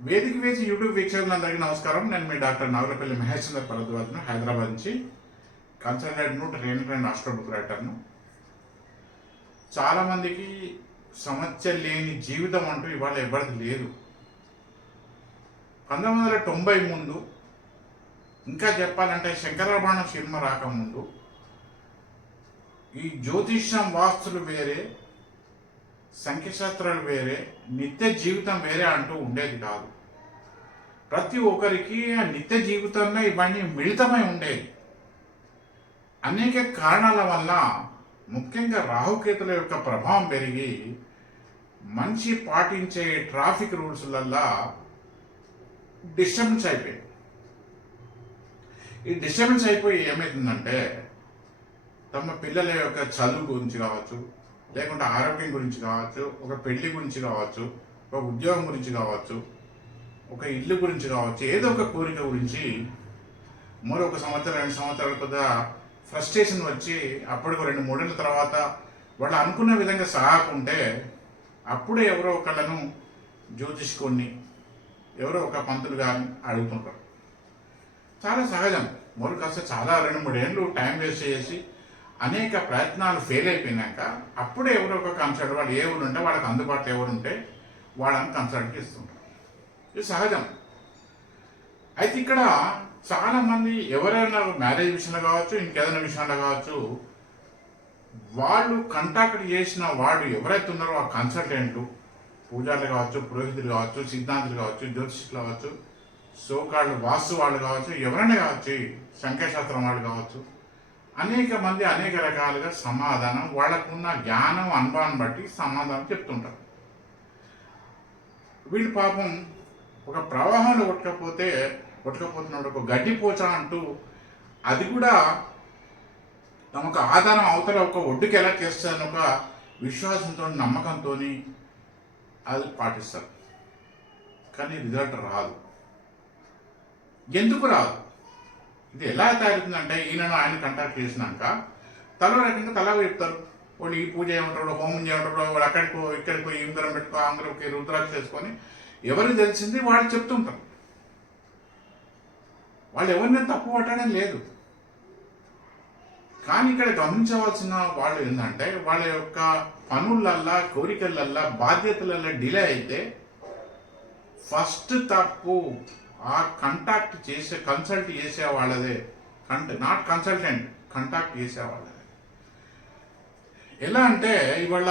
వేదిక వేసి యూట్యూబ్ వీక్షకులందరికీ నమస్కారం. నేను మీ డాక్టర్ నాగులపల్లి మహేష్ చంద్ర భరద్వాజ్ను, హైదరాబాద్ నుంచి కన్సల్టెంట్ను, ట్రైనర్ అండ్ ఆస్ట్రో బుక్ రైటర్ను. చాలామందికి సమస్య లేని జీవితం అంటూ ఇవాళ ఎవరిది లేదు. 1990 ముందు, ఇంకా చెప్పాలంటే శంకరాభరణం సినిమా రాకముందు, ఈ జ్యోతిష్యం వాస్తులు వేరే, సంఖ్యశాస్త్రాలు వేరే, నిత్య జీవితం వేరే అంటూ ఉండేది కాదు. ప్రతి ఒక్కరికి ఆ నిత్య జీవితంలో ఇవన్నీ మిళితమై ఉండేది. అనేక కారణాల వల్ల, ముఖ్యంగా రాహుకేతుల యొక్క ప్రభావం పెరిగి మనిషి పాటించే ట్రాఫిక్ రూల్స్లల్లా డిస్టర్బెన్స్ అయిపోయింది. ఈ డిస్టర్బెన్స్ అయిపోయి ఏమవుతుందంటే, తమ పిల్లల యొక్క చదువు గురించి కావచ్చు, లేకుంటే ఆరోగ్యం గురించి కావచ్చు, ఒక పెళ్లి గురించి కావచ్చు, ఒక ఉద్యోగం గురించి కావచ్చు, ఒక ఇల్లు గురించి కావచ్చు, ఏదో ఒక కోరిక గురించి మరొక సంవత్సరం 2 సంవత్సరాల కొద్దిగా ఫ్రస్ట్రేషన్ వచ్చి అప్పటికి 2-3 ఏళ్ళ తర్వాత వాళ్ళు అనుకున్న విధంగా సాగకుంటే అప్పుడే ఎవరో ఒకళ్ళను జ్యోతిష్కుని, ఎవరో ఒక పంతులు గారిని అడుగుతుంటారు. చాలా సహజం. మరి కాస్త చాలా 2-3 ఏళ్ళు టైం వేస్ట్ చేసి అనేక ప్రయత్నాలు ఫెయిల్ అయిపోయినాక అప్పుడే ఎవరో ఒక కన్సల్ట్, వాళ్ళు ఏ ఊరు ఉంటే వాళ్ళకి అందుబాటులో ఎవరు ఉంటే వాళ్ళని కన్సల్ట్కి ఇస్తుంటారు. ఇది సహజం. అయితే ఇక్కడ చాలామంది ఎవరైనా మ్యారేజ్ విషయంలో కావచ్చు, ఇంకేదైనా విషయంలో కావచ్చు, వాళ్ళు కాంటాక్ట్ చేసిన వాళ్ళు ఎవరైతే ఉన్నారో ఆ కన్సల్టెంట్లు, పూజారులు కావచ్చు, పురోహితులు కావచ్చు, సిద్ధాంతులు కావచ్చు, జ్యోతిష్యులు కావచ్చు, సోకాళ్ళు వాస్తు వాళ్ళు కావచ్చు, ఎవరైనా కావచ్చు, సంఖ్యాశాస్త్రం వాళ్ళు కావచ్చు, అనేక మంది అనేక రకాలుగా సమాధానం, వాళ్ళకున్న జ్ఞానం, అనుభవాన్ని బట్టి సమాధానం చెప్తుంటారు. వీళ్ళు పాపం ఒక ప్రవాహంలో కొట్టకపోతున్నాడు, ఒక గడ్డిపోచ అంటూ అది కూడా తమకు ఆధారం అవతల ఒక ఒడ్డుకి ఎలా చేస్తారని ఒక విశ్వాసంతో, నమ్మకంతో అది పాటిస్తారు. కానీ రిజల్ట్ రాదు. ఎందుకు రాదు? ఇది ఎలా తయారవుతుందంటే, ఈయనను ఆయన కాంటాక్ట్ చేసినాక తల రకంగా తలా చెప్తారు. వాళ్ళు ఈ పూజ ఏమంటారు, హోమం చేయమంటారు, వాళ్ళు అక్కడికో ఇక్కడికో ఈ ఉంగరం పెట్టుకో, ఆ ఉంగరంకి రుద్రాక్ష చేసుకొని ఎవరికి తెలిసింది వాళ్ళు చెప్తుంటారు. వాళ్ళు ఎవరిని తప్పు పట్టడం లేదు. కానీ ఇక్కడ గమనించవలసిన వాళ్ళు ఏంటంటే, వాళ్ళ యొక్క పనులల్లా, కోరికలల్లా, బాధ్యతలల్లా డిలే అయితే ఫస్ట్ తప్పు ఆ కన్సల్ట్ చేసే వాళ్ళదే. నాట్ కన్సల్టెంట్, కాంటాక్ట్ చేసే వాళ్ళదే. ఎలా అంటే, ఇవాళ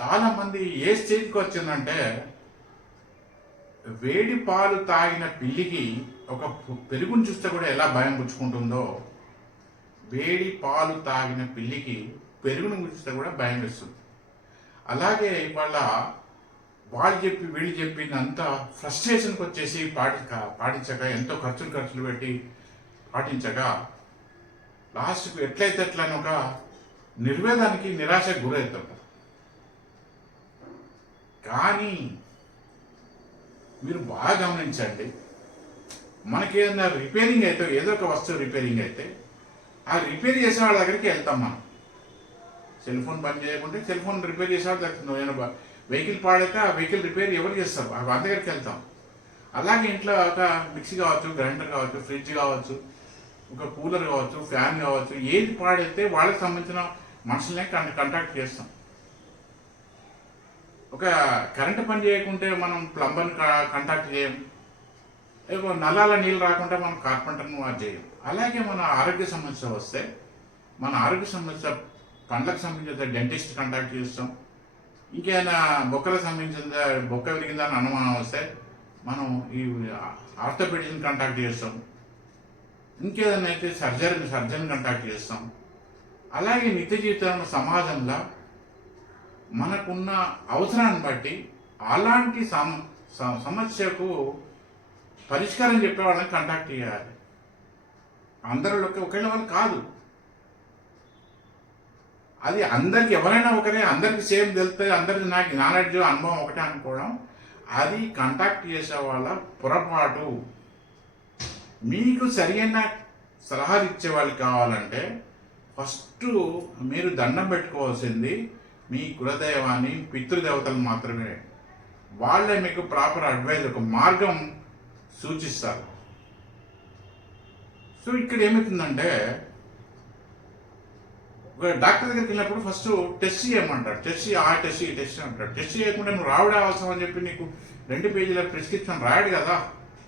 చాలా మంది ఏ స్టేజ్కి వచ్చిందంటే, వేడి పాలు తాగిన పిల్లికి ఒక పెరుగుని చూస్తే కూడా ఎలా భయం పుచ్చుకుంటుందో, వేడి పాలు తాగిన పిల్లికి పెరుగును చూస్తే కూడా భయం వేస్తుంది. అలాగే ఇవాళ వాళ్ళు చెప్పి వీళ్ళు చెప్పిందంతా ఫ్రస్ట్రేషన్కి వచ్చేసి పాటించక, ఎంతో ఖర్చులు పెట్టి పాటించక లాస్ట్కి ఎట్లయితే ఎట్లని ఒక నిర్వేదానికి, నిరాశకు గురవుతుంటారు. కానీ మీరు బాగా గమనించండి, మనకేదైనా రిపేరింగ్ అయితే, ఏదో ఒక వస్తువు రిపేరింగ్ అయితే, ఆ రిపేర్ చేసే వాళ్ళ దగ్గరికి వెళ్తాం. మనం సెల్ ఫోన్ బంద్ చేయకుంటే సెల్ ఫోన్ రిపేర్ చేసే వాళ్ళ దగ్గర, వెహికల్ పాడైతే ఆ వెహికల్ రిపేర్ ఎవరు చేస్తారు, వాళ్ళ దగ్గరికి వెళ్తాం. అలాగే ఇంట్లో ఒక మిక్సీ కావచ్చు, గ్రైండర్ కావచ్చు, ఫ్రిడ్జ్ కావచ్చు, ఒక కూలర్ కావచ్చు, ఫ్యాన్ కావచ్చు, ఏది పాడైతే వాళ్ళకి సంబంధించిన మనుషులనే కాంటాక్ట్ చేస్తాం. ఒక కరెంటు పని చేయకుంటే మనం ప్లంబర్ని కాంటాక్ట్ చేయం. నల్లాల నీళ్ళు రాకుంటే మనం కార్పెంటర్ను అది చేయం. అలాగే మన ఆరోగ్య సమస్య వస్తే, మన ఆరోగ్య సమస్య పండ్లకు సంబంధించిన డెంటిస్ట్ కాంటాక్ట్ చేస్తాం. ఇంకేమైనా బొక్కలకు సంబంధించిన బొక్క విరిగిందని అనుమానం వస్తే మనం ఈ ఆర్థోపెడిక్ని కాంటాక్ట్ చేస్తాం. ఇంకేదైనా అయితే సర్జన్ కాంటాక్ట్ చేస్తాం. అలాగే నిత్య జీవితంలో సమాజంలో మనకున్న అవసరాన్ని బట్టి అలాంటి సమస్యకు పరిష్కారం చెప్పే వాళ్ళని కాంటాక్ట్ చేయాలి. అందరిలోకి ఒకేలా వాళ్ళు కాదు. అది అందరికి, ఎవరైనా ఒకరే, అందరికి సేమ్ తెలుస్తుంది, అందరికి నాకు నాలెడ్జ్, అనుభవం ఒకటే అనుకోవడం, అది కాంటాక్ట్ చేసే వాళ్ళ పొరపాటు. మీకు సరైన సలహాలు ఇచ్చే వాళ్ళు కావాలంటే ఫస్ట్ మీరు దండం పెట్టుకోవాల్సింది మీ కులదైవాన్ని, పితృదేవతలు మాత్రమే. వాళ్ళే మీకు ప్రాపర్ అడ్వైజ్, ఒక మార్గం సూచిస్తారు. సో ఇక్కడ ఏమవుతుందంటే, ఒక డాక్టర్ దగ్గరికి వెళ్ళినప్పుడు ఫస్ట్ టెస్ట్ చేయమంటాడు. టెస్ట్ టెస్ట్ అంటాడు. టెస్ట్ చేయకుండా నువ్వు రావడం అవసరం అని చెప్పి నీకు 2 పేజీల ప్రిస్క్రిప్షన్ రాయడు కదా.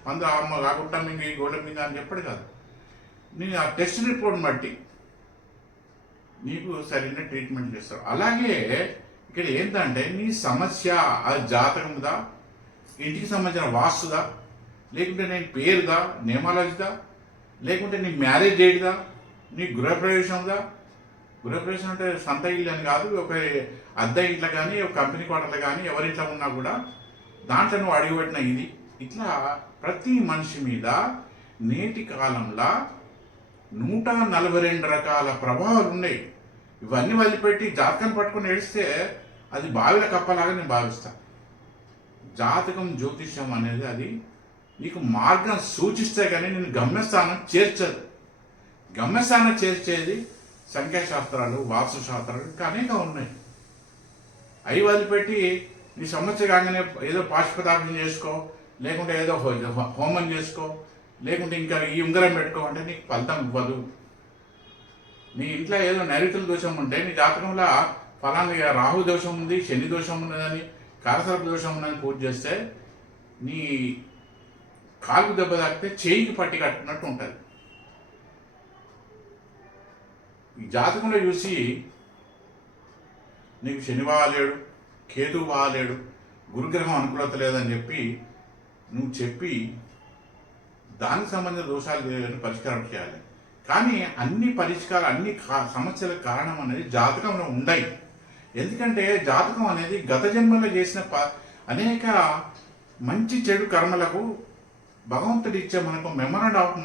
మందు కాకుండా మీకు ఈ గోడ మీద అని చెప్పాడు కదా. నేను ఆ టెస్ట్ రిపోర్ట్ని బట్టి నీకు సరైన ట్రీట్మెంట్ చేస్తాడు. అలాగే ఇక్కడ ఏంటంటే, నీ సమస్య అది జాతకముదా, ఇంటికి సంబంధించిన వాస్తుదా, లేకుంటే నేను పేరుదా, నేమాలజీదా, లేకుంటే నీ మ్యారేజ్ డేట్దా, నీ గృహప్రవేశందా. గృహప్రవేశం అంటే సొంత ఇల్లు అని కాదు, ఒక అద్దె ఇంట్లో కానీ ఒక కంపెనీ క్వార్టర్లో కానీ ఎవరింట్లో ఉన్నా కూడా దాంట్లో నువ్వు అడుగుపెట్టిన ఇది. ఇట్లా ప్రతి మనిషి మీద నేటి కాలంలో 142 రకాల ప్రభావాలు ఉన్నాయి. ఇవన్నీ వదిలిపెట్టి జాతకం పట్టుకుని ఏడిస్తే అది బావిల కప్పలాగా నేను భావిస్తాను. జాతకం జ్యోతిష్యం అనేది అది నీకు మార్గం సూచిస్తే కానీ నేను గమ్యస్థానం చేర్చదు. గమ్యస్థానం చేర్చేది సంఖ్యాశాస్త్రాలు, వాస్తు శాస్త్రాలు ఇంకా అనేక ఉన్నాయి. అవి వదిలిపెట్టి నీ సమస్య కాగానే ఏదో పాశుపతార్థం చేసుకో, లేకుంటే ఏదో హోమం చేసుకో, లేకుంటే ఇంకా ఈ ఉంగరం పెట్టుకో అంటే నీకు ఫలితం ఇవ్వదు. నీ ఇంట్లో ఏదో నైరుతుల దోషం ఉంటే నీ జాతకంలో ఫలానా రాహు దోషం ఉంది, శని దోషం ఉన్నదని, కారసర్ప దోషం ఉందని పూజ చేస్తే నీ కాలుకు దెబ్బ తాకితే చేయికి పట్టి కట్టినట్టు ఉంటుంది. ఈ జాతకంలో చూసి నీకు శని బాగాలేడు, కేతువు బాగాలేడు, గురుగ్రహం అనుకూలత లేదని చెప్పి నువ్వు చెప్పి దానికి సంబంధించిన దోషాలు పరిష్కారం చేయాలి. కానీ అన్ని సమస్యలకు కారణం అనేది జాతకంలో ఉన్నాయి. ఎందుకంటే జాతకం అనేది గత జన్మలో చేసిన అనేక మంచి చెడు కర్మలకు భగవంతుడు ఇచ్చే మనకు మెమొరండం ఆఫ్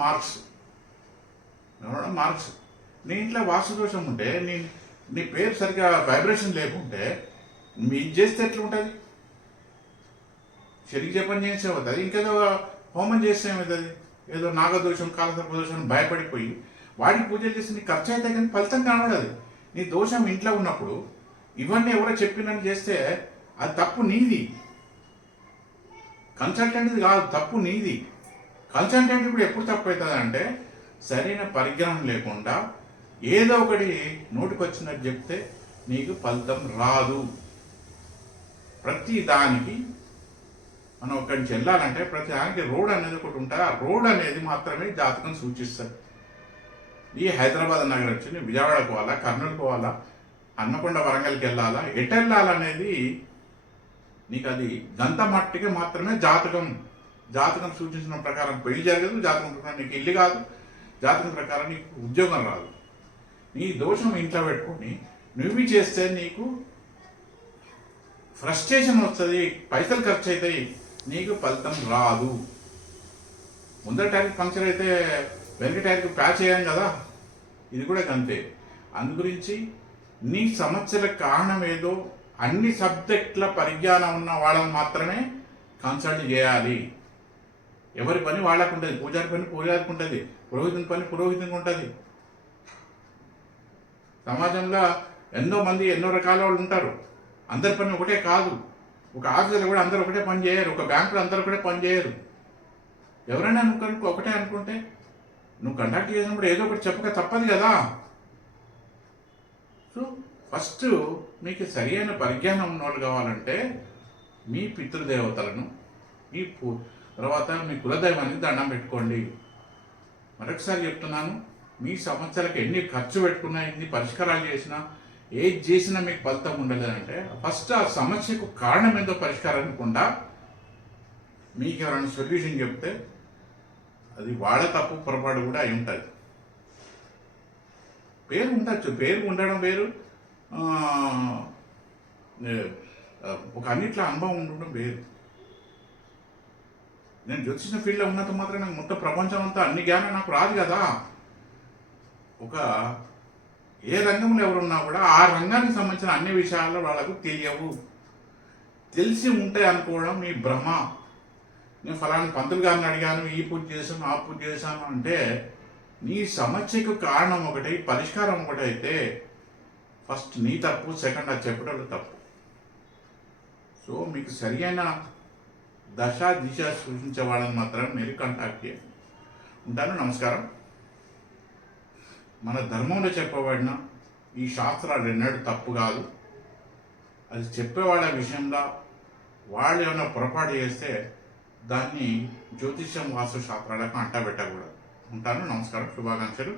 మార్క్స్. నీ ఇంట్లో వాస్తు దోషం ఉంటే, నీ పేరు సరిగ్గా వైబ్రేషన్ లేకుంటే మీ చేస్తే ఎట్లుంటుంది? శనికి జపం చేసే అవుతుంది, ఇంకేదో హోమం చేస్తే ఏమవుతుంది? ఏదో నాగదోషం, కాలసర్ప దోషం భయపడిపోయి వాడికి పూజలు చేసి నీకు ఖర్చు అయితే కానీ ఫలితం కనబడదు. నీ దోషం ఇంట్లో ఉన్నప్పుడు ఇవన్నీ ఎవరో చెప్పినని చేస్తే అది తప్పు నీది, కన్సల్టెంట్ది కాదు, తప్పు నీది. కన్సల్టెంట్ ఇప్పుడు ఎప్పుడు తప్పు అవుతుంది అంటే, సరైన పరిజ్ఞానం లేకుండా ఏదో ఒకటి నోటికి వచ్చినట్టు చెప్తే నీకు ఫలితం రాదు. ప్రతి దానికి మనం ఒకటి నుంచి వెళ్ళాలంటే ప్రతి దానికి రోడ్ అనేది ఒకటి ఉంటుంది. ఆ రోడ్ అనేది మాత్రమే జాతకం సూచిస్తుంది. ఈ హైదరాబాద్ నగరం వచ్చి నేను విజయవాడకు పోవాలా, కర్నూలు పోవాలా, హన్మకొండ వరంగల్కి వెళ్ళాలా, ఎటు వెళ్ళాలనేది నీకు అది గంత మట్టికి మాత్రమే జాతకం సూచించిన ప్రకారం పెళ్లి జరగదు, జాతకం ప్రకారం నీకు ఇల్లు కాదు, జాతకం ప్రకారం నీకు ఉద్యోగం రాదు. నీ దోషం ఇంట్లో పెట్టుకొని నువ్వు చేస్తే నీకు ఫ్రస్ట్రేషన్ వస్తుంది, పైసలు ఖర్చు అవుతాయి, నీకు ఫలితం రాదు. ముందర టైర్కి పంక్చర్ అయితే వెనక టైర్కి ప్యాచ్ అయ్యాం కదా, ఇది కూడా అంతే. అందు గురించి నీ సమస్యలకు కారణం ఏదో అన్ని సబ్జెక్టుల పరిజ్ఞానం ఉన్న వాళ్ళని మాత్రమే కన్సల్ట్ చేయాలి. ఎవరి పని వాళ్ళకు ఉంటుంది, పూజారి పని పూజారికి ఉంటుంది, పురోహితుని పని పురోహితునికి ఉంటుంది. సమాజంలో ఎన్నో మంది ఎన్నో రకాల వాళ్ళు ఉంటారు. అందరి పని ఒకటే కాదు. ఒక ఆఫీసులో కూడా అందరూ ఒకటే పని చేయరు, ఒక బ్యాంకులో అందరూ ఒకటే పని చేయరు. ఎవరైనా ఒకటే అనుకుంటే నువ్వు కండక్ట్ చేసినప్పుడు ఏదో ఒకటి చెప్పక తప్పదు కదా. సో ఫస్ట్ మీకు సరైన పరిజ్ఞానం ఉన్నవాళ్ళు కావాలంటే మీ పితృదేవతలను, తర్వాత మీ కులదైవానికి దండం పెట్టుకోండి. మరొకసారి చెప్తున్నాను, మీ సమస్యలకు ఎన్ని ఖర్చు పెట్టుకున్నా, ఎన్ని పరిష్కారాలు చేసినా, ఏది చేసినా మీకు ఫలితం ఉండలేదంటే ఫస్ట్ ఆ సమస్యకు కారణం ఏందో పరిష్కారం అనుకుండా మీకు ఎవరైనా సొల్యూషన్ చెప్తే అది వాళ్ళ తప్పు పొరపాటు కూడా అయి ఉంటుంది. పేరు ఉండొచ్చు, పేరు ఉండడం వేరు, ఒక అన్నిట్లో అనుభవం ఉండడం వేరు. నేను జ్యోతిష ఫీల్డ్లో ఉన్నంత మాత్రం నాకు మొత్తం ప్రపంచం అంతా అన్ని జ్ఞానం నాకు రాదు కదా. ఒక ఏ రంగంలో ఎవరున్నా కూడా ఆ రంగానికి సంబంధించిన అన్ని విషయాల్లో వాళ్ళకు తెలియవు. తెలిసి ఉంటాయి అనుకోవడం మీ భ్రమ. నేను ఫలానా పంతులు గారిని అడిగాను, ఈ పూజ చేశాను, ఆ పూజ చేశాను అంటే నీ సమస్యకు కారణం ఒకటి, పరిష్కారం ఒకటైతే ఫస్ట్ నీ తప్పు, సెకండ్ అది చెప్పడం తప్పు. సో మీకు సరి అయిన దశ దిశ సూచించే వాళ్ళని మాత్రం మీరు కాంటాక్ట్ చేయండి. ఉంటాను. నమస్కారం. మన ధర్మంలో చెప్పబడిన ఈ శాస్త్రాలు ఎన్నడూ తప్పు కాదు. అది చెప్పేవాళ్ళ విషయంలో వాళ్ళు ఏమైనా పొరపాటు చేస్తే దాన్ని జ్యోతిష్యం వాస్తు శాస్త్రాలకు అంటబెట్టకూడదు. ఉంటాను. నమస్కారం. శుభాకాంక్షలు.